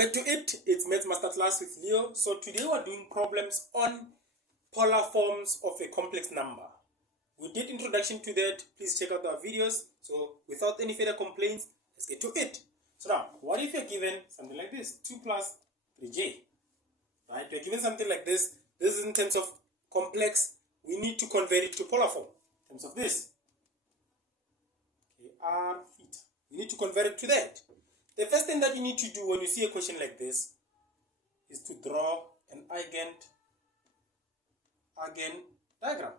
back to it. It's Maths Masterclass with Leo. So today we're doing problems on polar forms of a complex number. We did introduction to that. Please check out our videos. So without any further complaints, let's get to it. So now, what if you're given something like this? 2 plus 3j. Right? You're given something like this. This is in terms of complex. We need to convert it to polar form. In terms of this. R theta. We need to convert it to that. The first thing that you need to do when you see a question like this is to draw an eigen diagram.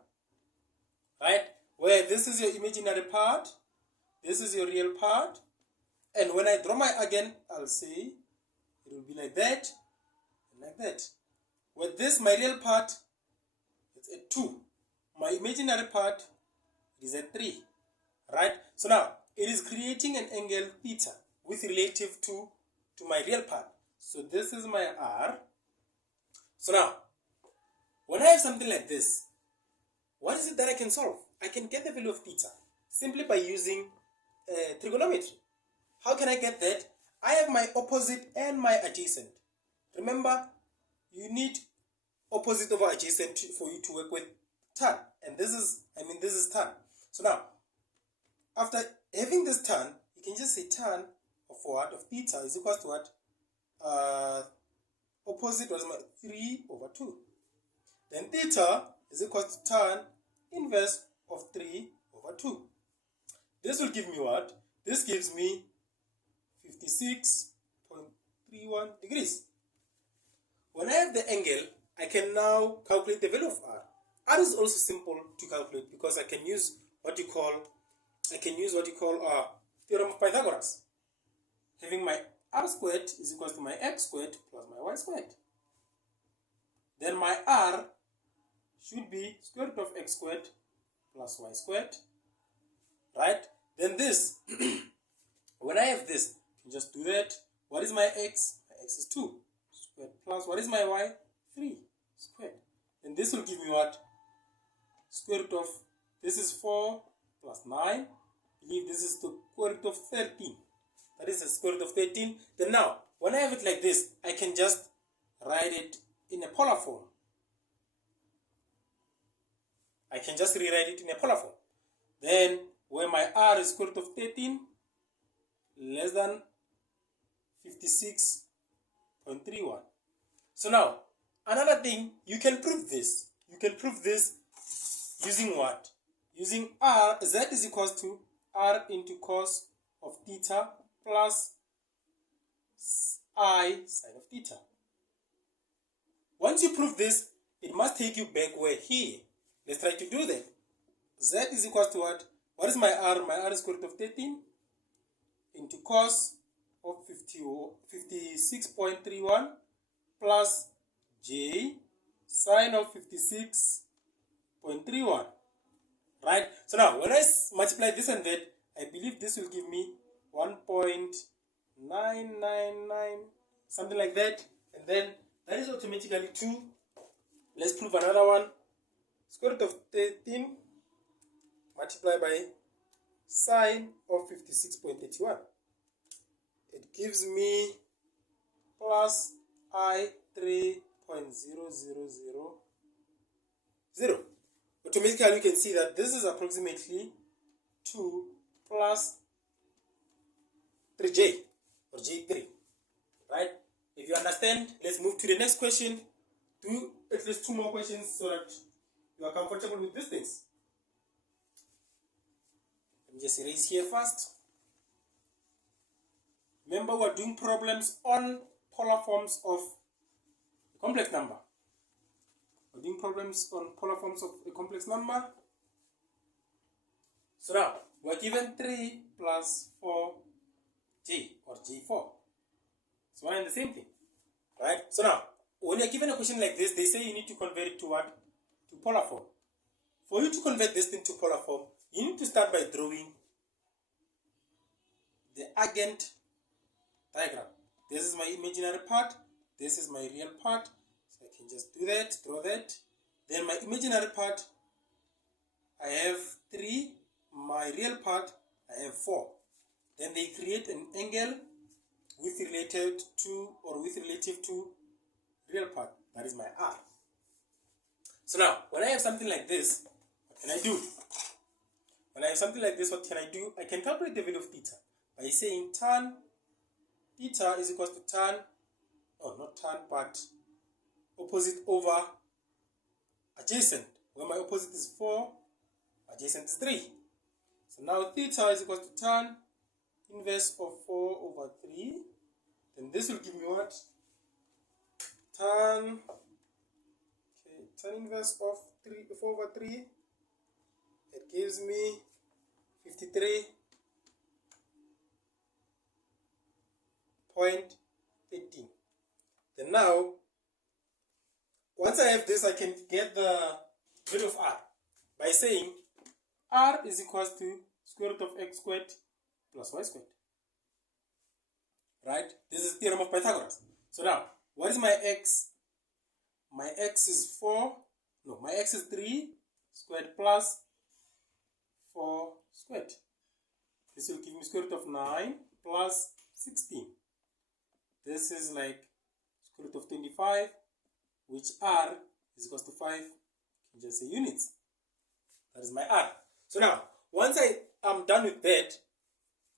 Right? Where this is your imaginary part, this is your real part, and when I draw my eigen, I'll say it will be like that and like that. With this, my real part, it's a 2. My imaginary part is a 3. Right? So now, it is creating an angle theta with relative to my real part. So this is my R. So now, when I have something like this, what is it that I can solve? I can get the value of theta simply by using trigonometry. How can I get that? I have my opposite and my adjacent. Remember, you need opposite over adjacent for you to work with tan. And this is tan. So now, after having this tan, you can just say tan of what? Of theta is equal to what? Opposite was 3 over 2. Then theta is equal to tan inverse of 3 over 2. This will give me what? This gives me 56.31 degrees. When I have the angle, I can now calculate the value of R. R is also simple to calculate because I can use what you call theorem of Pythagoras. Having my R squared is equal to my X squared plus my Y squared. Then my R should be square root of X squared plus Y squared. Right? Then this, when I have this, I can just do that. What is my X? My X is 2 squared plus what is my Y? 3 squared. Then this will give me what? Square root of, this is 4 plus 9. I believe this is the square root of 13. That is the square root of 13. Then now, when I have it like this, I can just write it in a polar form. I can just rewrite it in a polar form. Then, where my R is square root of 13, less than 56.31. So now, another thing, you can prove this. You can prove this using what? Using R, Z is equal to R into cos of theta plus I sine of theta. Once you prove this, it must take you back where here. Let's try to do that. Z is equal to what? What is my R? My R is square root of 13 into cos of 56.31 plus J sine of 56.31. Right? So now, when I multiply this and that, I believe this will give me 1.999, something like that. And then that is automatically 2. Let's prove another one. Square root of 13 multiplied by sine of 56.31. It gives me plus I 3.0000. Automatically you can see that this is approximately 2 plus 3j or j3. Right? If you understand, let's move to the next question. Do at least 2 more questions so that you are comfortable with these things. Let me just erase here first. Remember, we're doing problems on polar forms of a complex number. We're doing problems on polar forms of a complex number. So now, we're given 3 plus 4j or j4. So one and the same thing. Right? So now, when you're given a question like this, they say you need to convert it to what? To polar form. For you to convert this into polar form, you need to start by drawing the eigen diagram. This is my imaginary part. This is my real part. So I can just do that, draw that. Then my imaginary part, I have 3. My real part, I have 4. Then they create an angle with related to or with relative to real part. That is my R. So now, when I have something like this, what can I do? When I have something like this, what can I do? I can calculate the value of theta by saying tan theta is equal to tan, not tan, but opposite over adjacent. Where my opposite is 4, adjacent is 3. So now theta is equal to tan inverse of 4 over 3. Then this will give me what? Tan inverse of 4 over 3. It gives me 53.13. Then now, once I have this, I can get the value of R by saying R is equal to square root of x squared plus y squared. Right? This is the theorem of Pythagoras. So now, what is my x? My x is 3 squared plus 4 squared. This will give me square root of 9 plus 16. This is like square root of 25, which R is equal to 5. You can just say units. That is my R. So now, once I am done with that,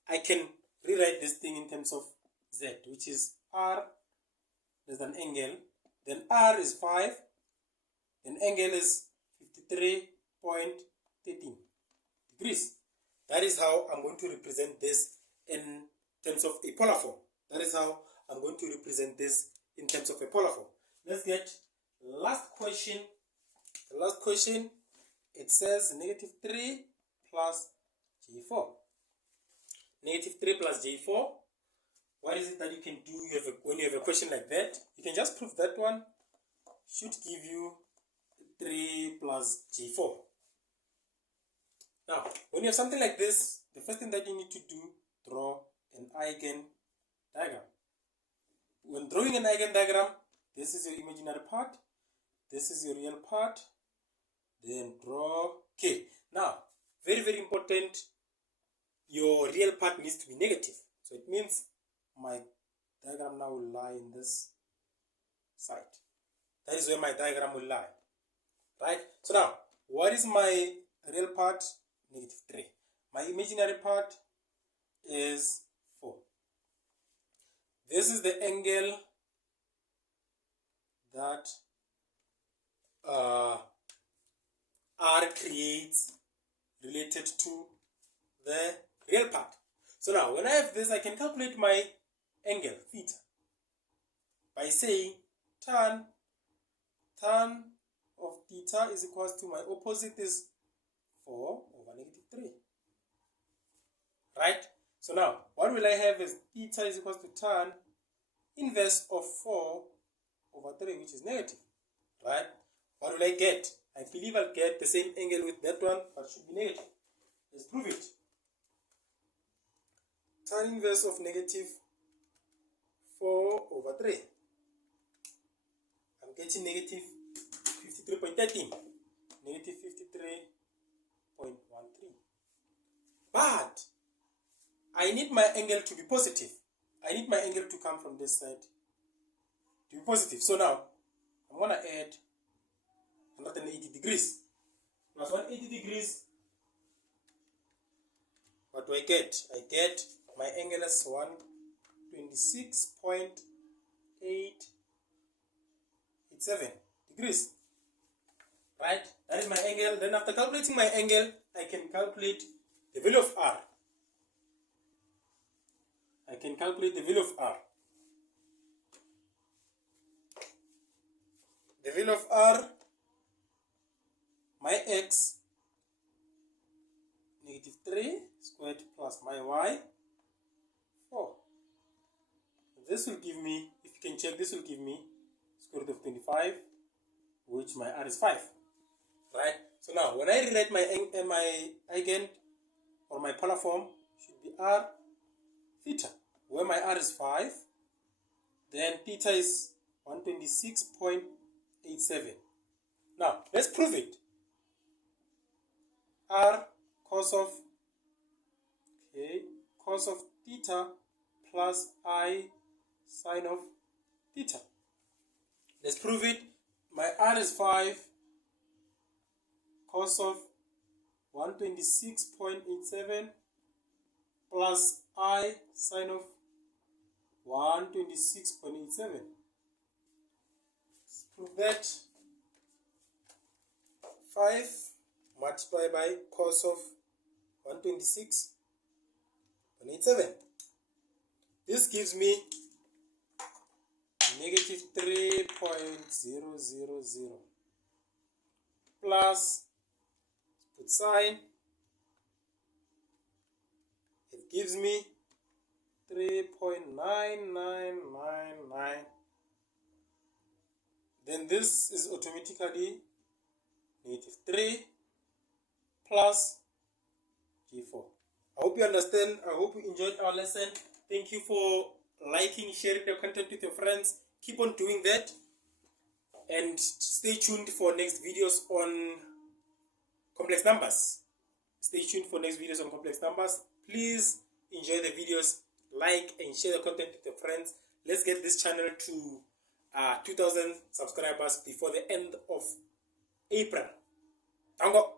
I can rewrite this thing in terms of Z, which is R less than angle. Then R is 5. Then angle is 53.13 degrees. That is how I'm going to represent this in terms of a polar form. That is how I'm going to represent this in terms of a polar form. Let's get last question. The last question, it says negative 3 plus J4. Negative 3 plus J4. What is it that you can do when you have a question like that? You can just prove that one should give you 3 plus J4. Now, when you have something like this, the first thing that you need to do, draw an eigen diagram. When drawing an eigen diagram, this is your imaginary part, this is your real part, then draw K. Now, very, very important, your real part needs to be negative. So it means my diagram now will lie in this side. That is where my diagram will lie. Right? So now, what is my real part? Negative 3. My imaginary part is 4. This is the angle that R creates related to the real part. So now, when I have this, I can calculate my angle, theta, by saying tan of theta is equal to my opposite is 4 over negative 3. Right? So now, what will I have is theta is equal to tan inverse of 4 over 3, which is negative. Right? What will I get? I believe I'll get the same angle with that one, but it should be negative. Let's prove it. Tan inverse of negative 4 over 3. I'm getting negative 53.13. Negative 53.13. But I need my angle to be positive. I need my angle to come from this side to be positive. So now, I'm going to add 180 degrees. Plus 180 degrees. What do I get? I get my angle as 126.887 degrees. Right? That is my angle. Then after calculating my angle, I can calculate the value of R. I can calculate the value of R. The value of R, my X, negative 3 squared plus my Y, 4. This will give me, if you can check, this will give me square root of 25, which my R is 5. Right? So now, when I rewrite my eigen or my polar form, should be R theta, where my R is 5, then theta is 126.87. Now, let's prove it. R cos of theta plus I sine of theta. Let's prove it. My R is 5 cos of 126.87 plus I sine of 126.87. Let's prove that. 5 multiplied by cos of 126.87. This gives me negative 3.000 plus, put sign, it gives me 3.9999. Then this is automatically negative 3 plus G4. I hope you understand. I hope you enjoyed our lesson. Thank you for liking, sharing the content with your friends. Keep on doing that. And stay tuned for next videos on complex numbers. Stay tuned for next videos on complex numbers. Please enjoy the videos, like and share the content with your friends. Let's get this channel to 2,000 subscribers before the end of April. Tango!